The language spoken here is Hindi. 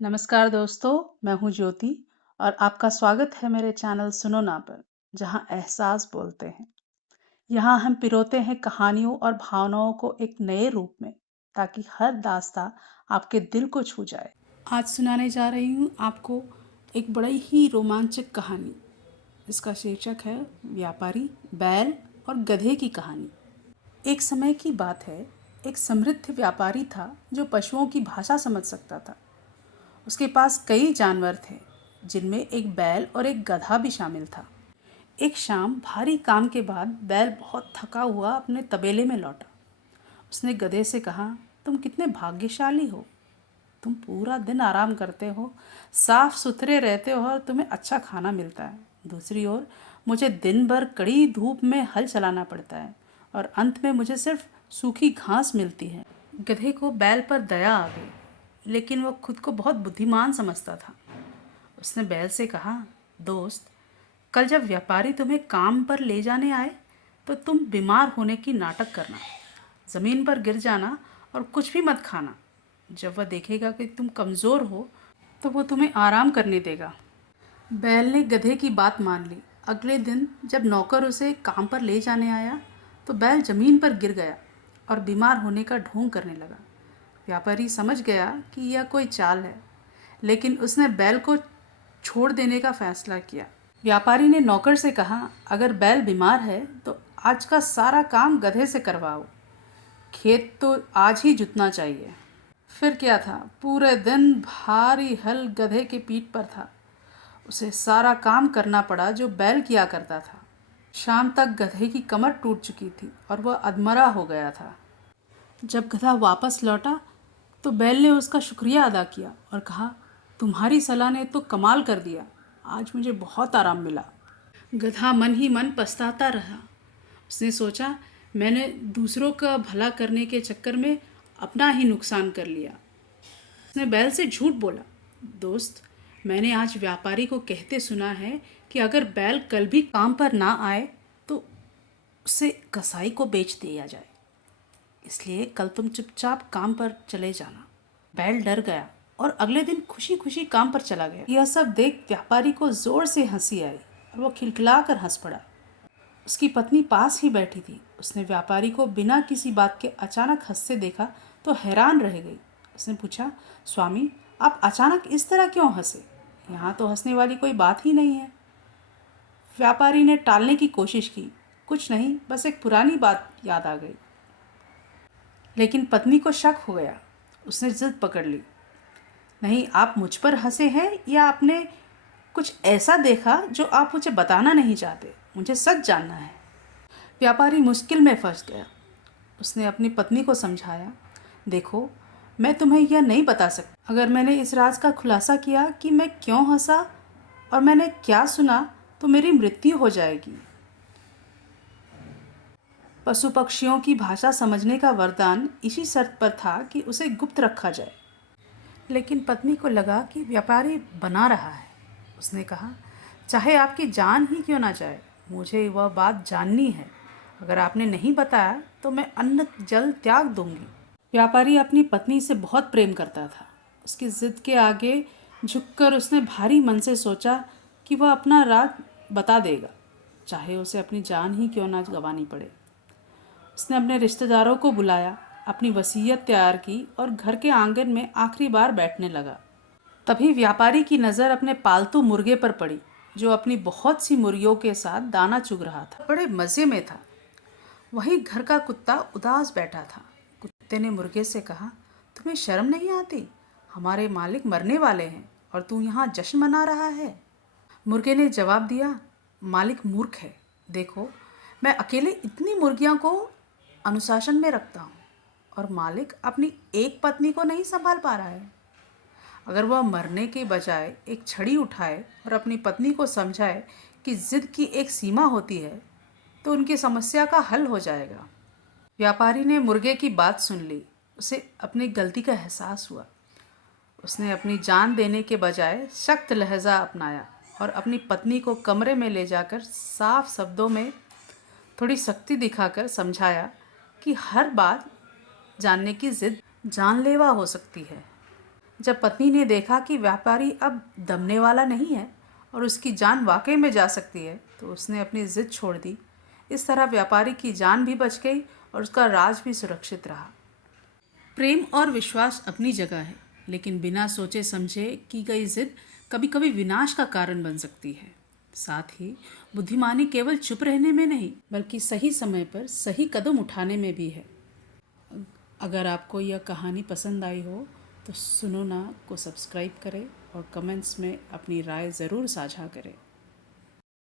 नमस्कार दोस्तों, मैं हूँ ज्योति और आपका स्वागत है मेरे चैनल सुनो ना पर, जहाँ एहसास बोलते हैं। यहाँ हम पिरोते हैं कहानियों और भावनाओं को एक नए रूप में, ताकि हर दास्तां आपके दिल को छू जाए। आज सुनाने जा रही हूँ आपको एक बड़ी ही रोमांचक कहानी। इसका शीर्षक है व्यापारी, बैल और गधे की कहानी। एक समय की बात है, एक समृद्ध व्यापारी था जो पशुओं की भाषा समझ सकता था। उसके पास कई जानवर थे, जिनमें एक बैल और एक गधा भी शामिल था। एक शाम भारी काम के बाद बैल बहुत थका हुआ अपने तबेले में लौटा। उसने गधे से कहा, तुम कितने भाग्यशाली हो। तुम पूरा दिन आराम करते हो, साफ सुथरे रहते हो और तुम्हें अच्छा खाना मिलता है। दूसरी ओर मुझे दिन भर कड़ी धूप में हल चलाना पड़ता है और अंत में मुझे सिर्फ सूखी घास मिलती है। गधे को बैल पर दया आ गई, लेकिन वह खुद को बहुत बुद्धिमान समझता था। उसने बैल से कहा, दोस्त, कल जब व्यापारी तुम्हें काम पर ले जाने आए तो तुम बीमार होने की नाटक करना, ज़मीन पर गिर जाना और कुछ भी मत खाना। जब वह देखेगा कि तुम कमज़ोर हो तो वो तुम्हें आराम करने देगा। बैल ने गधे की बात मान ली। अगले दिन जब नौकर उसे काम पर ले जाने आया तो बैल ज़मीन पर गिर गया और बीमार होने का ढोंग करने लगा। व्यापारी समझ गया कि यह कोई चाल है, लेकिन उसने बैल को छोड़ देने का फैसला किया। व्यापारी ने नौकर से कहा, अगर बैल बीमार है तो आज का सारा काम गधे से करवाओ। खेत तो आज ही जुतना चाहिए। फिर क्या था, पूरे दिन भारी हल गधे के पीठ पर था। उसे सारा काम करना पड़ा जो बैल किया करता था। शाम तक गधे की कमर टूट चुकी थी और वह अधमरा हो गया था। जब गधा वापस लौटा तो बैल ने उसका शुक्रिया अदा किया और कहा, तुम्हारी सलाह ने तो कमाल कर दिया। आज मुझे बहुत आराम मिला। गधा मन ही मन पछताता रहा। उसने सोचा, मैंने दूसरों का भला करने के चक्कर में अपना ही नुकसान कर लिया। उसने बैल से झूठ बोला, दोस्त, मैंने आज व्यापारी को कहते सुना है कि अगर बैल कल भी काम पर ना आए तो उसे कसाई को बेच दिया जाए। इसलिए कल तुम चुपचाप काम पर चले जाना। बैल डर गया और अगले दिन खुशी खुशी काम पर चला गया। यह सब देख व्यापारी को जोर से हंसी आई और वह खिलखिलाकर हंस पड़ा। उसकी पत्नी पास ही बैठी थी। उसने व्यापारी को बिना किसी बात के अचानक हंसते देखा तो हैरान रह गई। उसने पूछा, स्वामी, आप अचानक इस तरह क्यों हंसे? यहाँ तो हंसने वाली कोई बात ही नहीं है। व्यापारी ने टालने की कोशिश की, कुछ नहीं, बस एक पुरानी बात याद आ गई। लेकिन पत्नी को शक हो गया। उसने जिद पकड़ ली, नहीं, आप मुझ पर हंसे हैं या आपने कुछ ऐसा देखा जो आप मुझे बताना नहीं चाहते? मुझे सच जानना है। व्यापारी मुश्किल में फंस गया। उसने अपनी पत्नी को समझाया, देखो, मैं तुम्हें यह नहीं बता सकता। अगर मैंने इस राज का खुलासा किया कि मैं क्यों हंसा और मैंने क्या सुना तो मेरी मृत्यु हो जाएगी। पशु पक्षियों की भाषा समझने का वरदान इसी शर्त पर था कि उसे गुप्त रखा जाए। लेकिन पत्नी को लगा कि व्यापारी बना रहा है। उसने कहा, चाहे आपकी जान ही क्यों ना जाए, मुझे वह बात जाननी है। अगर आपने नहीं बताया तो मैं अन्न जल त्याग दूंगी। व्यापारी अपनी पत्नी से बहुत प्रेम करता था। उसकी जिद के आगे झुककर उसने भारी मन से सोचा कि वह अपना राज बता देगा, चाहे उसे अपनी जान ही क्यों ना गंवानी पड़े। उसने अपने रिश्तेदारों को बुलाया, अपनी वसीयत तैयार की और घर के आंगन में आखिरी बार बैठने लगा। तभी व्यापारी की नज़र अपने पालतू मुर्गे पर पड़ी, जो अपनी बहुत सी मुर्गियों के साथ दाना चुग रहा था। बड़े मज़े में था। वहीं घर का कुत्ता उदास बैठा था। कुत्ते ने मुर्गे से कहा, तुम्हें शर्म नहीं आती? हमारे मालिक मरने वाले हैं और तू यहाँ जश्न मना रहा है। मुर्गे ने जवाब दिया, मालिक मूर्ख है। देखो, मैं अकेले इतनी मुर्गियों को अनुशासन में रखता हूँ और मालिक अपनी एक पत्नी को नहीं संभाल पा रहा है। अगर वह मरने के बजाय एक छड़ी उठाए और अपनी पत्नी को समझाए कि जिद की एक सीमा होती है तो उनकी समस्या का हल हो जाएगा। व्यापारी ने मुर्गे की बात सुन ली। उसे अपनी गलती का एहसास हुआ। उसने अपनी जान देने के बजाय सख्त लहजा अपनाया और अपनी पत्नी को कमरे में ले जाकर साफ शब्दों में थोड़ी सख्ती दिखाकर समझाया कि हर बात जानने की जिद जानलेवा हो सकती है। जब पत्नी ने देखा कि व्यापारी अब दमने वाला नहीं है और उसकी जान वाकई में जा सकती है, तो उसने अपनी जिद छोड़ दी। इस तरह व्यापारी की जान भी बच गई और उसका राज भी सुरक्षित रहा। प्रेम और विश्वास अपनी जगह है, लेकिन बिना सोचे समझे की गई जिद कभी कभी विनाश का कारण बन सकती है। साथ ही बुद्धिमानी केवल चुप रहने में नहीं, बल्कि सही समय पर सही कदम उठाने में भी है। अगर आपको यह कहानी पसंद आई हो तो सुनो ना को सब्सक्राइब करें और कमेंट्स में अपनी राय ज़रूर साझा करें।